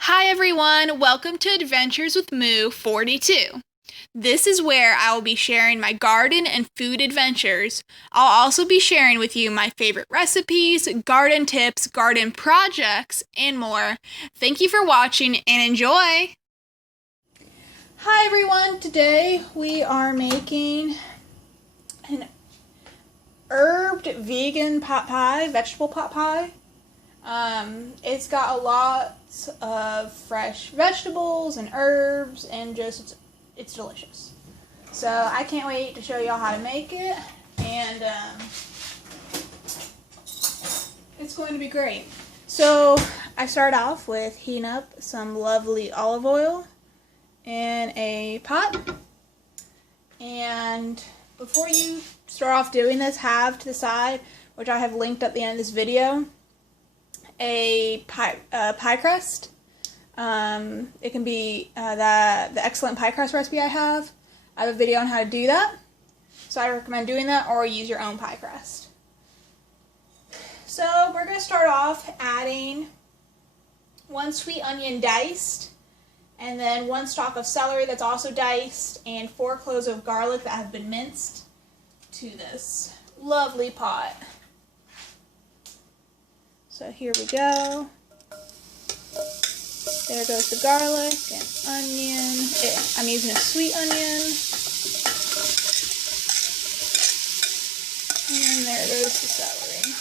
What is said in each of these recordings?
Hi everyone, welcome to Adventures with Moo 42. This is where I will be sharing my garden and food adventures. I'll also be sharing with you my favorite recipes, garden tips, garden projects, and more. Thank you for watching and enjoy! Hi everyone, today we are making an herbed vegan pot pie, vegetable pot pie. It's got a lot of fresh vegetables and herbs and just, it's delicious. So I can't wait to show y'all how to make it, and it's going to be great. So I start off with heating up some lovely olive oil in a pot, and before you start off doing this, have to the side, which I have linked at the end of this video, a pie crust. It can be the excellent pie crust recipe I have. I have a video on how to do that, so I recommend doing that or use your own pie crust. So we're going to start off adding 1 sweet onion diced, and then 1 stalk of celery that's also diced, and 4 cloves of garlic that have been minced to this lovely pot. So here we go. There goes the garlic and onion. I'm using a sweet onion. And there goes the celery.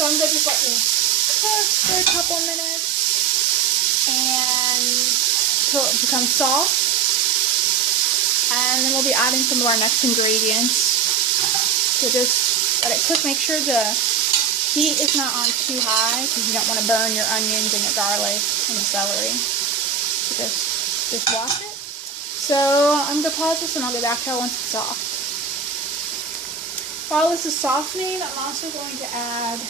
So I'm going to just let this cook for a couple minutes and until it becomes soft. And then we'll be adding some of our next ingredients. So just let it cook. Make sure the heat is not on too high because you don't want to burn your onions and your garlic and the celery. So just watch it. So I'm going to pause this and I'll get back to you once it's soft. While this is softening, I'm also going to add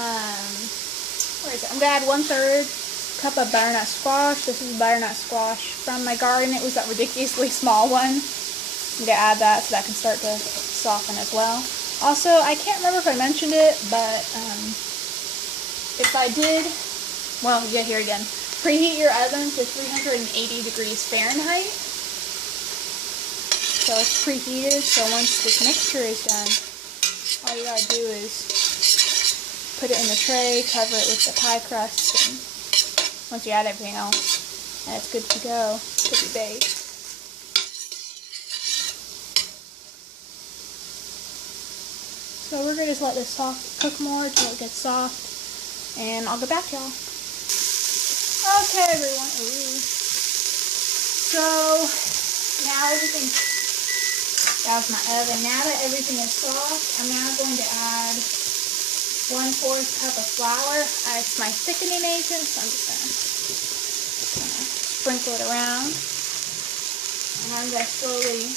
I'm going to add 1/3 cup of butternut squash. This is butternut squash from my garden. It was that ridiculously small one. I'm going to add that so that can start to soften as well. Also, I can't remember if I mentioned it, but if I did, well, yeah, here again. Preheat your oven to 380 degrees Fahrenheit. So it's preheated, so once this mixture is done, all you gotta do is put it in the tray, cover it with the pie crust, and once you add everything else, and it's good to go, to be baked. So we're gonna just let this cook more until it gets soft, and I'll get back to y'all. Okay, everyone. Ooh. So now that was my oven. Now that everything is soft, I'm now going to add 1/4 cup of flour. It's my thickening agent, so I'm just going to sprinkle it around. And I'm going to slowly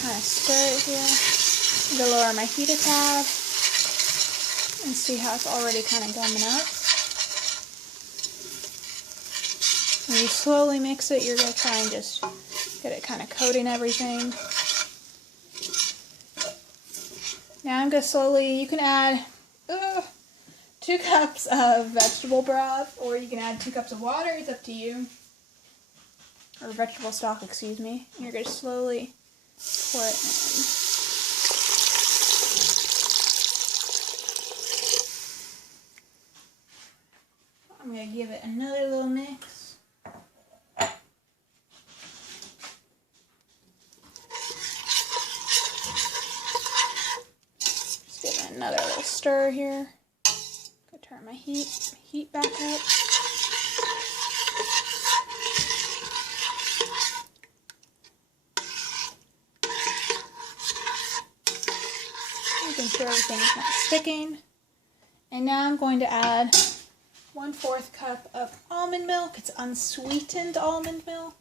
kind of stir it here. I'm going to lower my heat a tad and see how it's already kind of gumming up. When you slowly mix it, you're going to try and just get it kind of coating everything. Now I'm going to slowly, you can add 2 cups of vegetable broth, or you can add 2 cups of water, it's up to you. Or vegetable stock, excuse me. And you're going to slowly pour it in. I'm going to give it another little mix. Another little stir here. Go turn my heat back up. Making sure everything's not sticking. And now I'm going to add 1/4 cup of almond milk. It's unsweetened almond milk.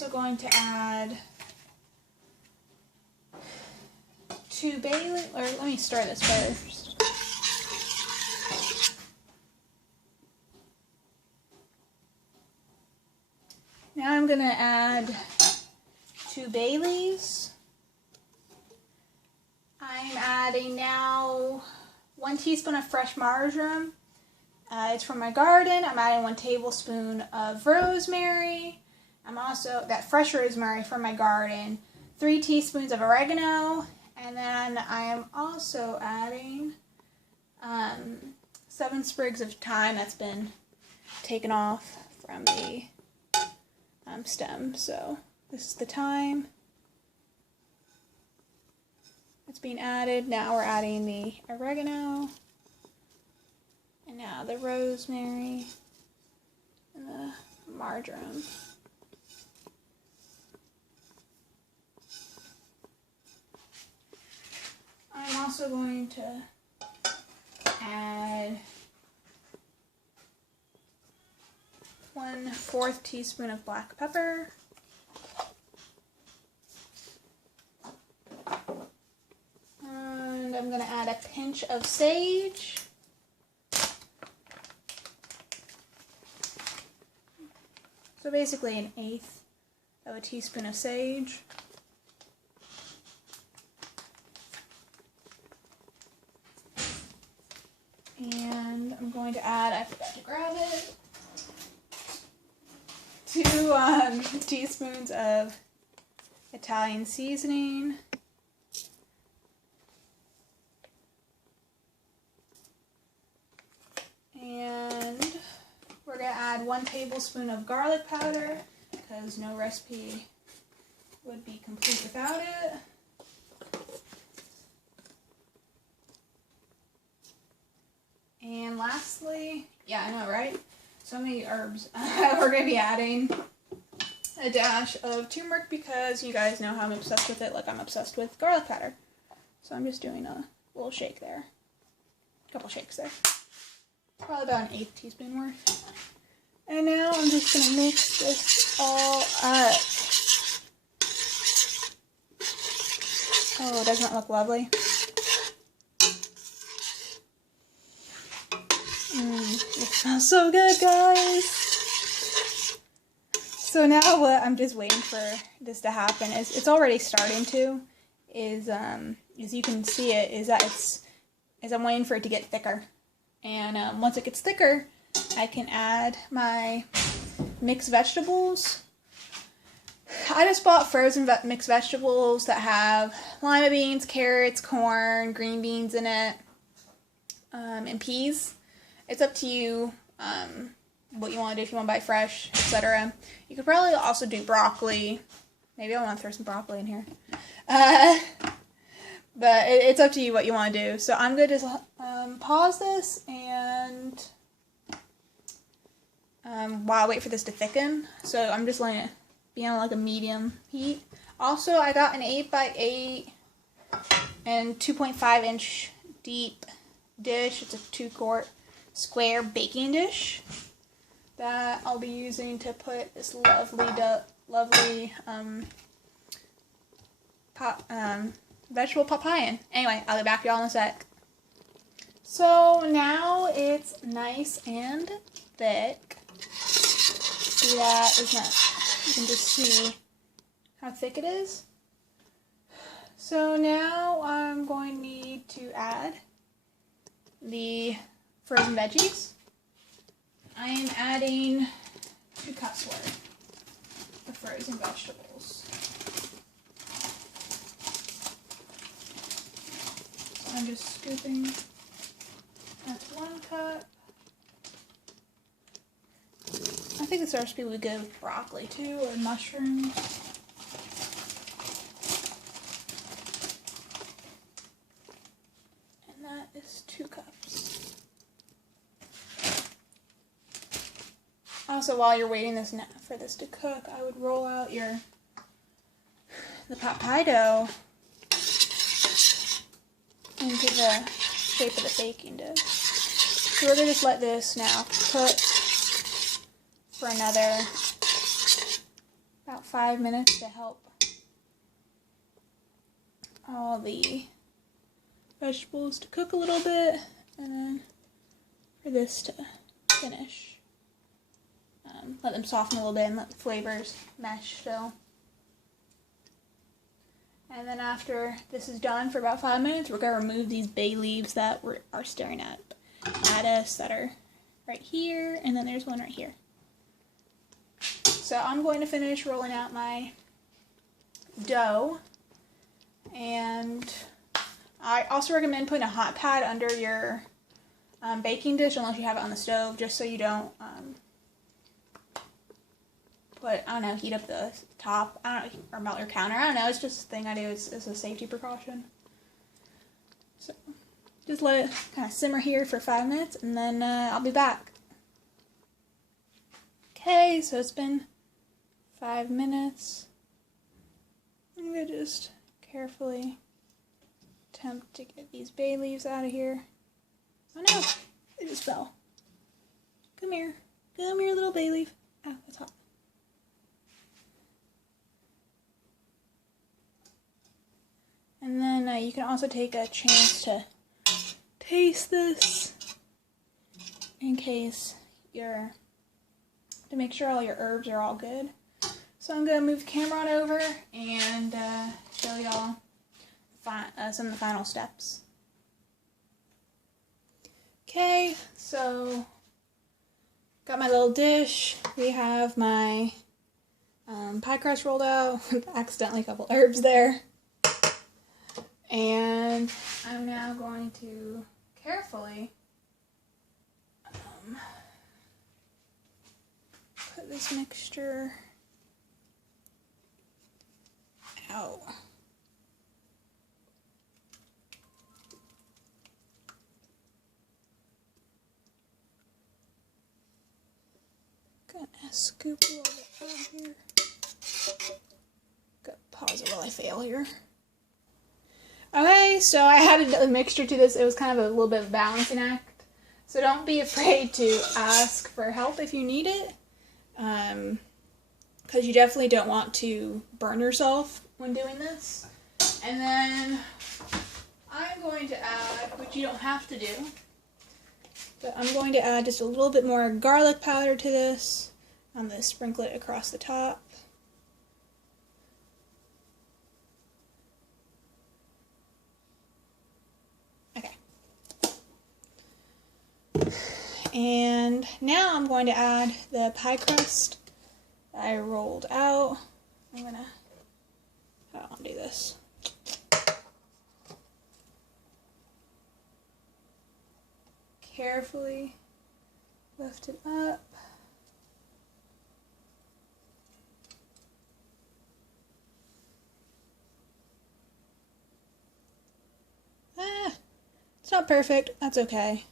also going to add 2 bay leaves, or let me stir this first. Now I'm going to add 2 bay leaves. I'm adding now 1 teaspoon of fresh marjoram. It's from my garden. I'm adding 1 tablespoon of rosemary. I'm also, that fresh rosemary from my garden. 3 teaspoons of oregano. And then I am also adding 7 sprigs of thyme that's been taken off from the stem. So this is the thyme. It's being added. Now we're adding the oregano. And now the rosemary and the marjoram. I'm also going to add 1/4 teaspoon of black pepper. And I'm going to add a pinch of sage. So basically 1/8 of a teaspoon of sage. And I'm going to add, I forgot to grab it, 2 teaspoons of Italian seasoning. And we're going to add 1 tablespoon of garlic powder, because no recipe would be complete without it. And lastly, yeah, I know, right? So many herbs. We're going to be adding a dash of turmeric, because you guys know how I'm obsessed with it, like I'm obsessed with garlic powder. So I'm just doing a little shake there. A couple shakes there. Probably about 1/8 teaspoon worth. And now I'm just going to mix this all up. Oh, doesn't that look lovely? It smells so good, guys. So now what I'm just waiting for this to happen is, it's already starting to, is as you can see it, is that I'm waiting for it to get thicker. And once it gets thicker, I can add my mixed vegetables. I just bought frozen mixed vegetables that have lima beans, carrots, corn, green beans in it, and peas. It's up to you what you want to do, if you want to buy fresh, etc. You could probably also do broccoli. Maybe I want to throw some broccoli in here. But it's up to you what you want to do. So I'm going to just pause this and while I wait for this to thicken. So I'm just letting it be on like a medium heat. Also, I got an 8x8 and 2.5-inch deep dish. It's a 2-quart square baking dish that I'll be using to put this lovely vegetable pot pie in. Anyway, I'll get back to y'all in a sec. So now it's nice and thick. See that? Isn't that? You can just see how thick it is. So now I'm going to need to add the frozen veggies. I am adding 2 cups worth of frozen vegetables. So I'm just scooping. That's 1 cup. I think this recipe would go with broccoli too, or mushrooms. And that is 2 cups. Also, while you're waiting for this to cook, I would roll out the pot pie dough into the shape of the baking dough. So we're going to just let this now cook for another about 5 minutes to help all the vegetables to cook a little bit, and then for this to finish. Let them soften a little bit and let the flavors mesh still. And then after this is done for about 5 minutes, we're going to remove these bay leaves that are staring at us that are right here, and then there's one right here. So I'm going to finish rolling out my dough, and I also recommend putting a hot pad under your baking dish unless you have it on the stove, just so you don't heat up the top, or melt your counter. I don't know, it's just a thing I do. It's a safety precaution. So just let it kind of simmer here for 5 minutes, and then I'll be back. Okay, so it's been 5 minutes. I'm going to just carefully attempt to get these bay leaves out of here. Oh no, they just fell. Come here, little bay leaf. Oh, that's hot. And then you can also take a chance to taste this in case to make sure all your herbs are all good. So I'm going to move the camera on over and show y'all some of the final steps. Okay, so got my little dish. We have my pie crust rolled out. Accidentally a couple herbs there. And I'm now going to carefully put this mixture out. Gonna scoop a little bit out here. Gotta pause it while I fail here. Okay, so I added a mixture to this. It was kind of a little bit of a balancing act. So don't be afraid to ask for help if you need it. Because you definitely don't want to burn yourself when doing this. And then I'm going to add, which you don't have to do, but I'm going to add just a little bit more garlic powder to this. I'm going to sprinkle it across the top. Okay. And now I'm going to add the pie crust that I rolled out. I don't want to do this. Carefully lift it up. It's not perfect. That's okay.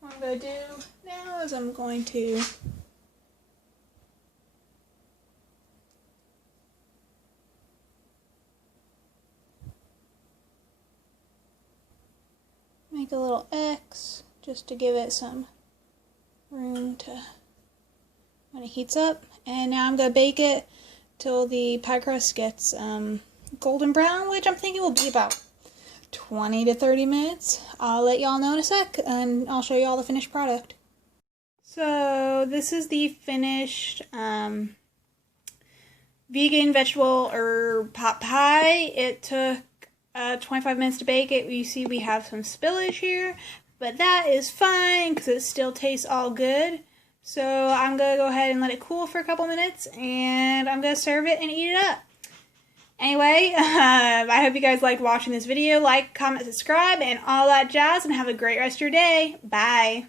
What I'm going to do now is I'm going to make a little X just to give it some room to when it heats up. And now I'm going to bake it till the pie crust gets golden brown, which I'm thinking will be about 20 to 30 minutes. I'll let y'all know in a sec, and I'll show you all the finished product. So this is the finished vegan vegetable or pot pie. It took 25 minutes to bake it. You see we have some spillage here, but that is fine because it still tastes all good. So I'm going to go ahead and let it cool for a couple minutes, and I'm going to serve it and eat it up. Anyway, I hope you guys liked watching this video. Like, comment, subscribe, and all that jazz, and have a great rest of your day. Bye.